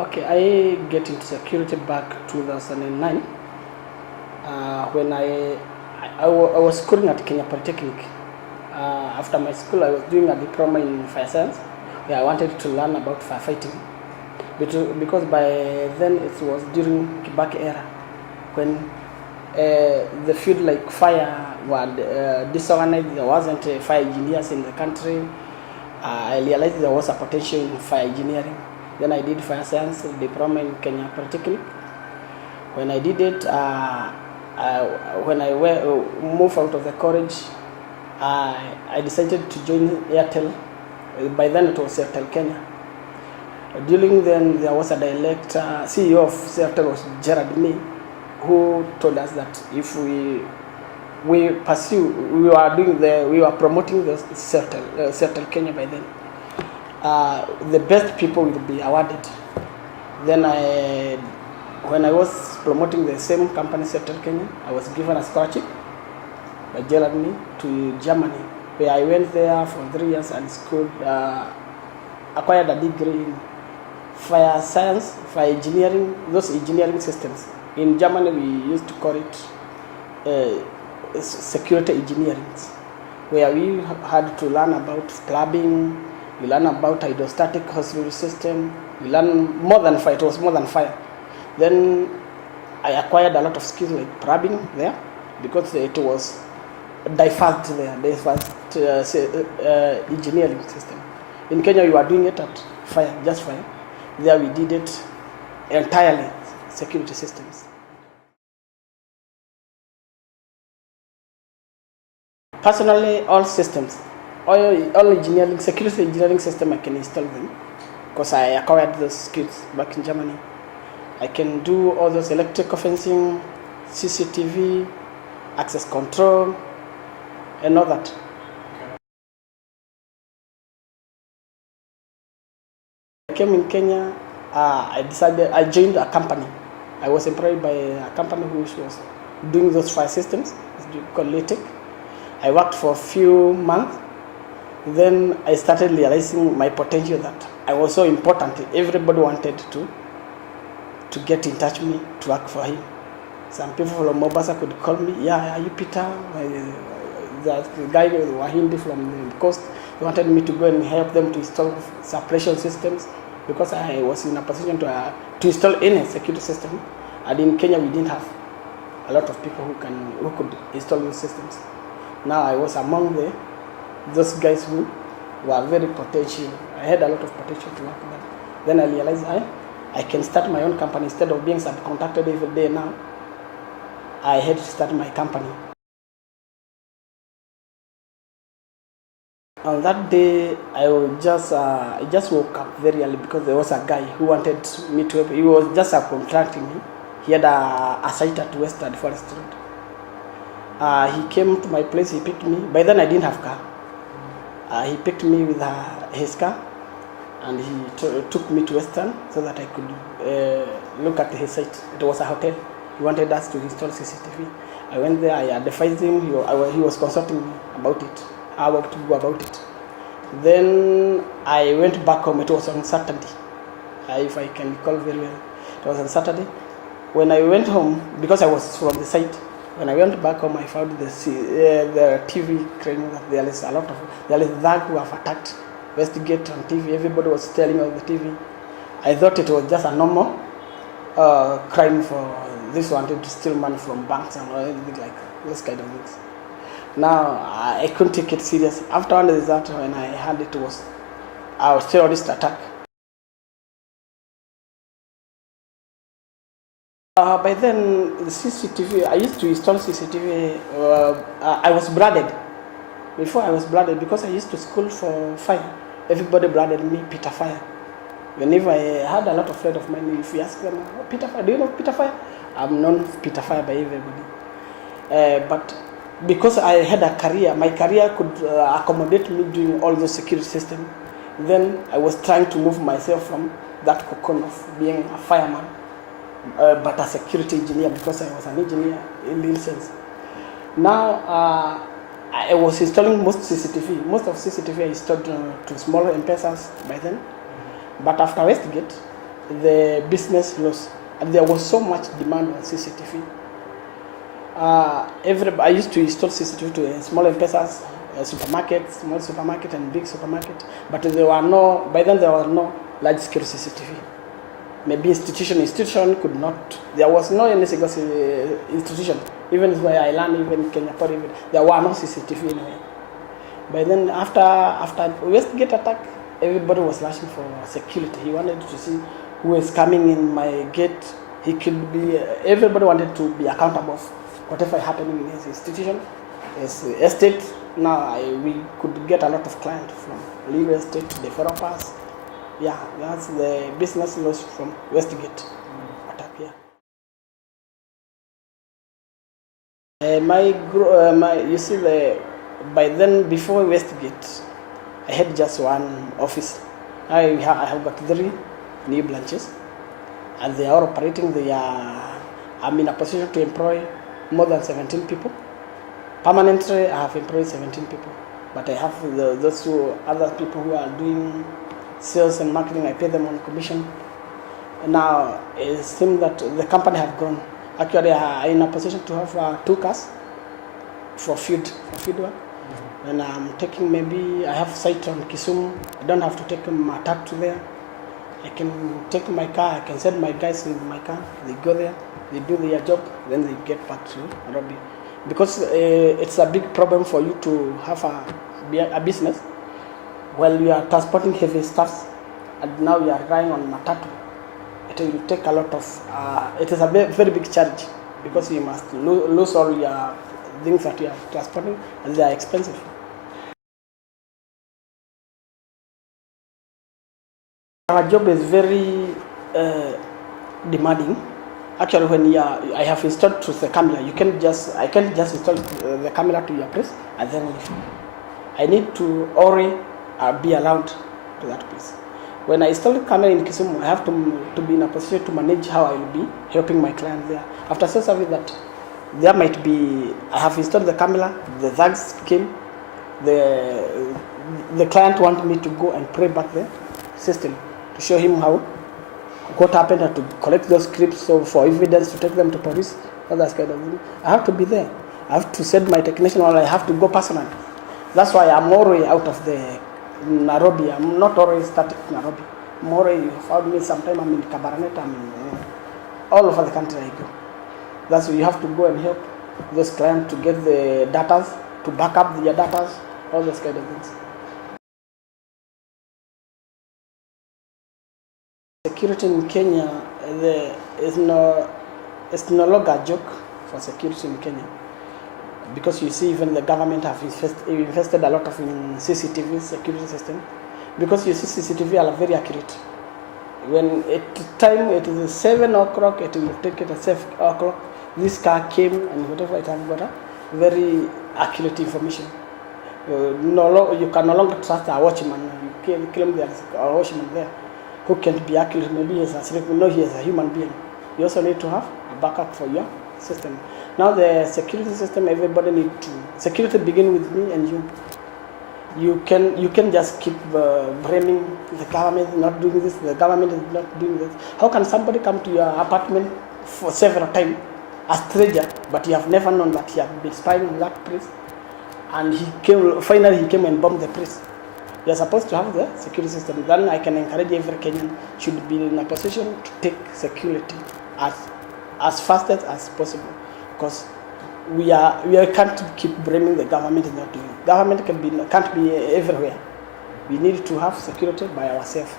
Okay, I get into security back 2009 when I was schooling at Kenya Polytechnic. After my school, I was doing a diploma in fire science. I wanted to learn about firefighting because by then it was during Kibaki era when the field like fire were disorganized. There wasn't fire engineers in the country. I realized there was a potential in fire engineering. Then I did fire science diploma in Kenya Polytechnic. When I did it, when I moved out of the college, I decided to join Airtel. By then it was Airtel Kenya. During then there was a director, CEO of Airtel was Gerard May, who told us that if we were promoting the Airtel Kenya by then. The best people will be awarded. Then when I was promoting the same company, Airtel Kenya, I was given a scholarship by Gerard May to Germany, where I went there for 3 years and schooled, acquired a degree in fire science, fire engineering, those engineering systems. In Germany, we used to call it security engineering, where we had to learn about plumbing, we learn about hydrostatic hose system, we learn more than fire, it was more than fire. Then I acquired a lot of skills like plumbing there, because it was diverse engineering system. In Kenya, we were doing it at fire, just fire. There we did it entirely security systems. Personally, all systems, all engineering, security engineering system, I can install them because I acquired those skills back in Germany. I can do all those electrical fencing, CCTV, access control, and all that. I came in Kenya, I joined a company. I was employed by a company which was doing those fire systems, called LATEC. I worked for a few months. Then I started realizing my potential, that I was so important. Everybody wanted to get in touch with me to work for him. Some people from Mombasa could call me, yeah, are you Peter? The guy Wahindi from the coast, he wanted me to go and help them to install suppression systems, because I was in a position to install any security system. And in Kenya, we didn't have a lot of people who could install those systems. Now I was among those guys who were very potential. I had a lot of potential to work with them. Then I realized I can start my own company instead of being subcontracted every day now. I had to start my company. On that day, I just woke up very early because there was a guy who wanted me to help. He was just subcontracting me. He had a site at Western Forest Road. He came to my place, he picked me. By then I didn't have car. He picked me with his car, and he took me to Western so that I could look at his site. It was a hotel. He wanted us to install CCTV. I went there, I advised him, he was consulting me about it, how to go about it. Then I went back home. It was on Saturday, if I can recall very well. It was on Saturday. When I went home, because I was from the site, when I went back home, I found the TV crane. There is that who have attacked Westgate on TV. Everybody was telling on the TV. I thought it was just a normal crime for this wanted to steal money from banks and anything like those kind of things. Now I couldn't take it serious. After all that, when I heard it was a terrorist attack. By then, the CCTV, I used to install CCTV, I was branded. Before I was branded, because I used to school for fire, everybody branded me Peter Fire. Whenever I had a lot of friends of mine, if you ask them, oh, Peter Fire, do you know Peter Fire? I'm known Peter Fire by everybody. But because I had a career, my career could accommodate me doing all those security systems. Then I was trying to move myself from that cocoon of being a fireman, but a security engineer, because I was an engineer in real sense. Now I was installing most CCTV. Most of CCTV I installed to small M-Pesas by then. But after Westgate, the business laws, and there was so much demand on CCTV. I used to install CCTV to small M-Pesas, supermarkets, small supermarket and big supermarket, but by then there were no large-scale CCTV. Maybe institution could not. There was no any single institution, even where I learned, even Kenya, there were no CCTV anyway. By then, after Westgate attack, everybody was rushing for security. He wanted to see who is coming in my gate. Everybody wanted to be accountable for whatever happening in his institution, his estate. Now we could get a lot of clients from real estate, developers. Yeah, that's the business loss from Westgate attack. Yeah. You see, by then, before Westgate, I had just one office. I have got 3 new branches, and they are operating. I'm in a position to employ more than 17 people. Permanently, I have employed 17 people, but I have those other people who are doing sales and marketing. I pay them on commission. Now it seems that the company have grown. Actually, I'm in a position to have 2 cars for field work. And I'm taking, I have site on Kisumu. I don't have to take my taxi there. I can take my car. I can send my guys with my car. They go there, they do their job, then they get back to Nairobi. Because it's a big problem for you to have a business while you are transporting heavy stuffs, and now you are relying on matatu. It will take a lot of. It is a very big charge, because you must lose all your things that you are transporting, and they are expensive. Our job is very demanding. Actually, when I have installed to the camera, I can't just install the camera to your place and then leave. I need to already be allowed to that place. When I install the camera in Kisumu, I have to be in a position to manage how I will be helping my client there. After sales service, that there might be, I have installed the camera, the thugs came, the client wanted me to go and pray back the system to show him what happened, and to collect those scripts for evidence to take them to police, all that kind of thing. I have to be there. I have to send my technician, or I have to go personally. That's why I'm already out of the Nairobi. I'm not already static in Nairobi. I'm already, you found me sometime, I'm in Kabarnet, I'm in all over the country I go. That's why you have to go and help those clients to get the data, to back up their data, all those kind of things. Security in Kenya is no longer a joke for security in Kenya, because you see, even the government have invested a lot of in CCTV security system, because you see CCTV are very accurate. When it is 7 o'clock, it will take it at 7 o'clock. This car came, and whatever it has got, very accurate information. You can no longer trust a watchman. You claim there is a watchman there who can be accurate. Maybe he is a slave. No, he is a human being. You also need to have a backup for your system. Now the security system, everybody need to. Security begin with me and you. You can just keep blaming the government not doing this. The government is not doing this. How can somebody come to your apartment for several times, a stranger, but you have never known that he had been spying on that place, and finally he came and bombed the place? You are supposed to have the security system. Then I can encourage every Kenyan should be in a position to take security as fast as possible, because we can't keep blaming the government is not doing. Government can't be everywhere. We need to have security by ourselves.